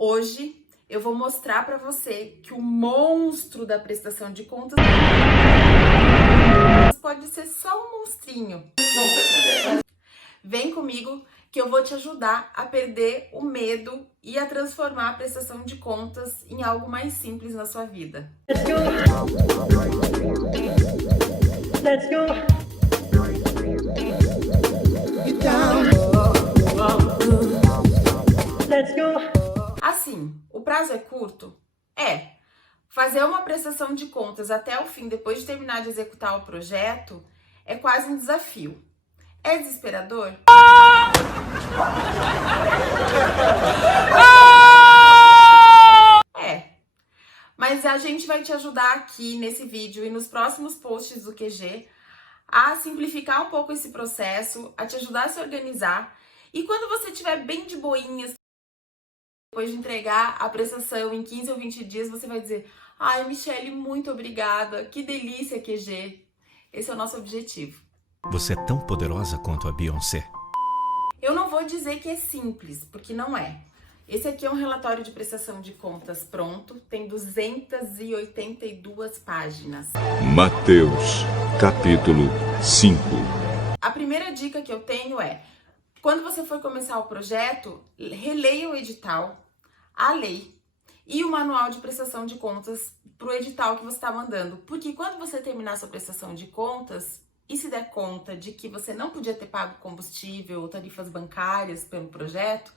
Hoje eu vou mostrar para você que o monstro da prestação de contas pode ser só um monstrinho. Vem comigo que eu vou te ajudar a perder o medo e a transformar a prestação de contas em algo mais simples na sua vida. Let's go. Let's go. Let's go. Assim, o prazo é curto? É. Fazer uma prestação de contas até o fim, depois de terminar de executar o projeto, é quase um desafio. É desesperador? É. Mas a gente vai te ajudar aqui nesse vídeo e nos próximos posts do QG a simplificar um pouco esse processo, a te ajudar a se organizar. E quando você estiver bem de boinhas, depois de entregar a prestação em 15 ou 20 dias, você vai dizer: ai, Michele, muito obrigada, que delícia, QG. Esse é o nosso objetivo. Você é tão poderosa quanto a Beyoncé. Eu não vou dizer que é simples, porque não é. Esse aqui é um relatório de prestação de contas pronto, tem 282 páginas. Mateus, capítulo 5. A primeira dica que eu tenho é: quando você for começar o projeto, releia o edital, a lei e o manual de prestação de contas para o edital que você está mandando. Porque quando você terminar sua prestação de contas e se der conta de que você não podia ter pago combustível ou tarifas bancárias pelo projeto,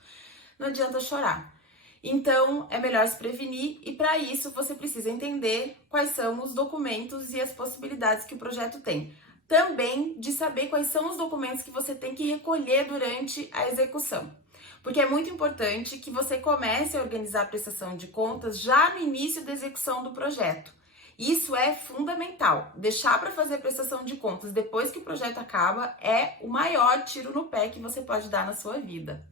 não adianta chorar. Então, é melhor se prevenir e, para isso, você precisa entender quais são os documentos e as possibilidades que o projeto tem. Também de saber quais são os documentos que você tem que recolher durante a execução. Porque é muito importante que você comece a organizar a prestação de contas já no início da execução do projeto. Isso é fundamental. Deixar para fazer a prestação de contas depois que o projeto acaba é o maior tiro no pé que você pode dar na sua vida.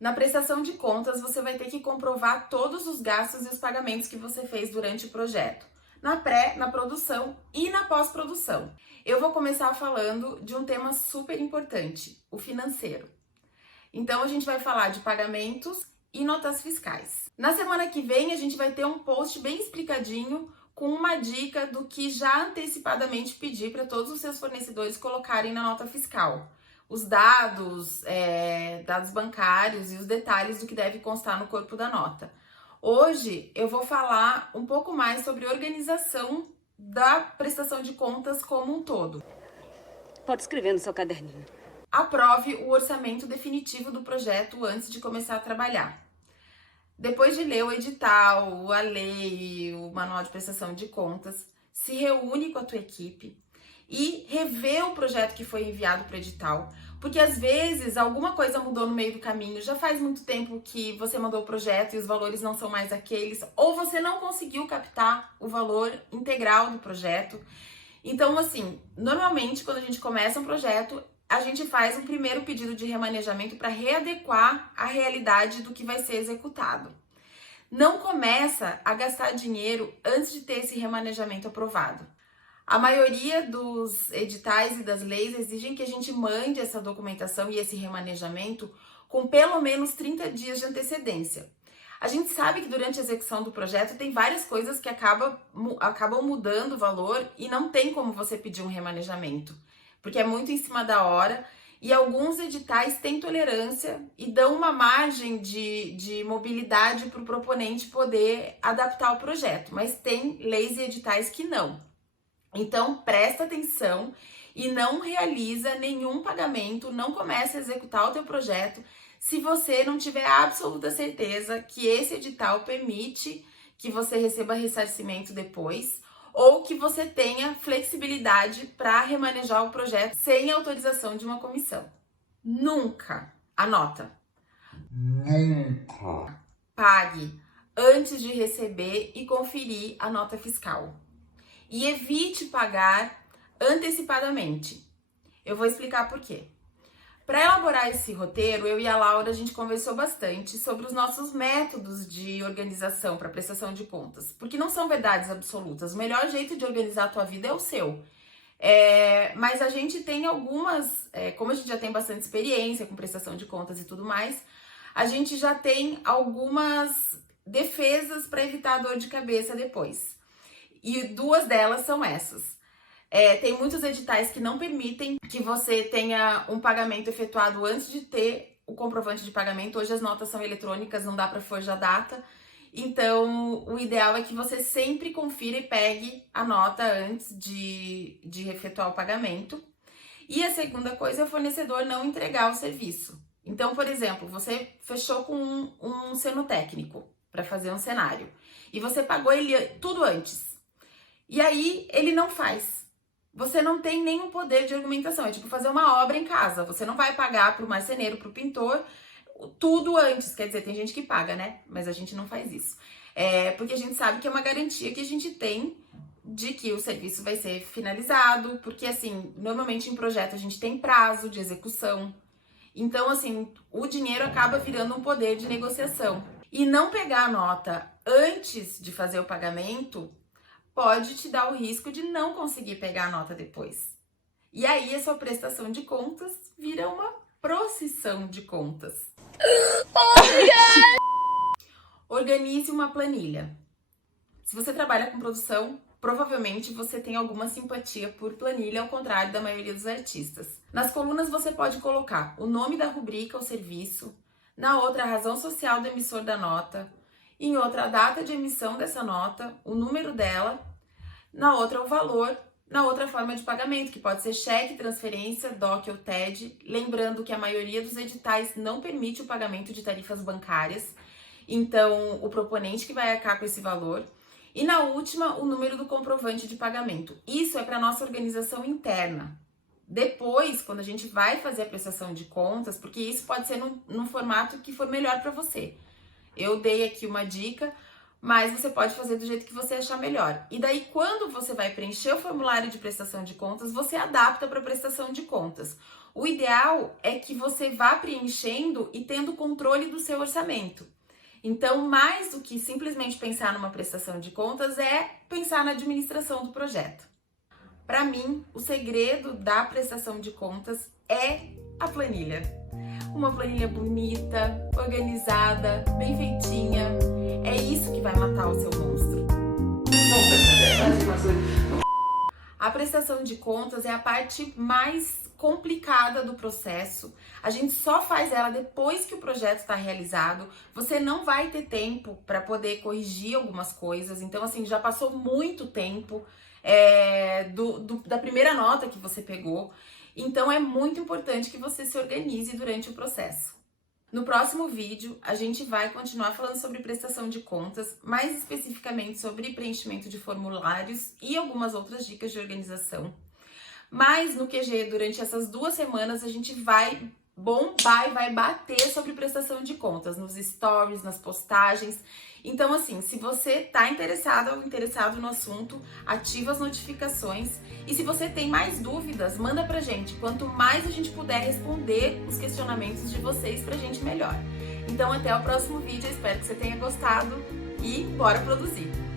Na prestação de contas, você vai ter que comprovar todos os gastos e os pagamentos que você fez durante o projeto. Na pré, na produção e na pós-produção. Eu vou começar falando de um tema super importante, o financeiro. Então, a gente vai falar de pagamentos e notas fiscais. Na semana que vem, a gente vai ter um post bem explicadinho com uma dica do que já antecipadamente pedir para todos os seus fornecedores colocarem na nota fiscal. Os dados, dados bancários e os detalhes do que deve constar no corpo da nota. Hoje eu vou falar um pouco mais sobre organização da prestação de contas como um todo. Pode escrever no seu caderninho. Aprove o orçamento definitivo do projeto antes de começar a trabalhar. Depois de ler o edital, a lei, o manual de prestação de contas, se reúne com a tua equipe e revê o projeto que foi enviado para o edital, porque às vezes alguma coisa mudou no meio do caminho, já faz muito tempo que você mandou o projeto e os valores não são mais aqueles, ou você não conseguiu captar o valor integral do projeto. Então, assim, normalmente quando a gente começa um projeto, a gente faz um primeiro pedido de remanejamento para readequar a realidade do que vai ser executado. Não começa a gastar dinheiro antes de ter esse remanejamento aprovado. A maioria dos editais e das leis exigem que a gente mande essa documentação e esse remanejamento com pelo menos 30 dias de antecedência. A gente sabe que durante a execução do projeto tem várias coisas que acabam mudando o valor e não tem como você pedir um remanejamento, porque é muito em cima da hora e alguns editais têm tolerância e dão uma margem de mobilidade para o proponente poder adaptar o projeto, mas tem leis e editais que não. Então, presta atenção e não realiza nenhum pagamento, não comece a executar o teu projeto se você não tiver absoluta certeza que esse edital permite que você receba ressarcimento depois ou que você tenha flexibilidade para remanejar o projeto sem autorização de uma comissão. Nunca, anota, nunca pague antes de receber e conferir a nota fiscal. E evite pagar antecipadamente. Eu vou explicar por quê. Para elaborar esse roteiro, eu e a Laura, a gente conversou bastante sobre os nossos métodos de organização para prestação de contas, porque não são verdades absolutas. O melhor jeito de organizar a tua vida é o seu. Mas a gente tem algumas, como a gente já tem bastante experiência com prestação de contas e tudo mais, a gente já tem algumas defesas para evitar dor de cabeça depois. E 2 delas são essas. Tem muitos editais que não permitem que você tenha um pagamento efetuado antes de ter o comprovante de pagamento. Hoje as notas são eletrônicas, não dá para forjar data. Então, o ideal é que você sempre confira e pegue a nota antes de efetuar o pagamento. E a segunda coisa é o fornecedor não entregar o serviço. Então, por exemplo, você fechou com um cenotécnico para fazer um cenário e você pagou ele tudo antes. E aí, ele não faz. Você não tem nenhum poder de argumentação. É tipo fazer uma obra em casa. Você não vai pagar pro marceneiro, pro pintor, tudo antes. Quer dizer, tem gente que paga, né? Mas a gente não faz isso. Porque a gente sabe que é uma garantia que a gente tem de que o serviço vai ser finalizado. Porque, assim, normalmente em projeto a gente tem prazo de execução. Então, assim, o dinheiro acaba virando um poder de negociação. E não pegar a nota antes de fazer o pagamento pode te dar o risco de não conseguir pegar a nota depois. E aí a sua prestação de contas vira uma procissão de contas. Organize uma planilha. Se você trabalha com produção, provavelmente você tem alguma simpatia por planilha, ao contrário da maioria dos artistas. Nas colunas você pode colocar o nome da rubrica ou serviço, na outra a razão social do emissor da nota, em outra a data de emissão dessa nota, o número dela, na outra o valor, na outra a forma de pagamento, que pode ser cheque, transferência, DOC ou TED, lembrando que a maioria dos editais não permite o pagamento de tarifas bancárias, então o proponente que vai arcar com esse valor. E na última, o número do comprovante de pagamento. Isso é para nossa organização interna. Depois, quando a gente vai fazer a prestação de contas, porque isso pode ser num formato que for melhor para você. Eu dei aqui uma dica, mas você pode fazer do jeito que você achar melhor. E daí, quando você vai preencher o formulário de prestação de contas, você adapta para a prestação de contas. O ideal é que você vá preenchendo e tendo controle do seu orçamento. Então, mais do que simplesmente pensar numa prestação de contas, é pensar na administração do projeto. Para mim, o segredo da prestação de contas é a planilha. Uma planilha bonita, organizada, bem feitinha. É isso que vai matar o seu monstro. A prestação de contas é a parte mais complicada do processo. A gente só faz ela depois que o projeto está realizado. Você não vai ter tempo para poder corrigir algumas coisas. Então, assim, já passou muito tempo da primeira nota que você pegou. Então, é muito importante que você se organize durante o processo. No próximo vídeo, a gente vai continuar falando sobre prestação de contas, mais especificamente sobre preenchimento de formulários e algumas outras dicas de organização. Mas no QG, durante essas 2 semanas, a gente vai bombar e vai bater sobre prestação de contas, nos stories, nas postagens. Então, assim, se você tá interessado ou interessado no assunto, ativa as notificações. E se você tem mais dúvidas, manda pra gente. Quanto mais a gente puder responder os questionamentos de vocês, pra gente melhor. Então, até o próximo vídeo. Eu espero que você tenha gostado e bora produzir!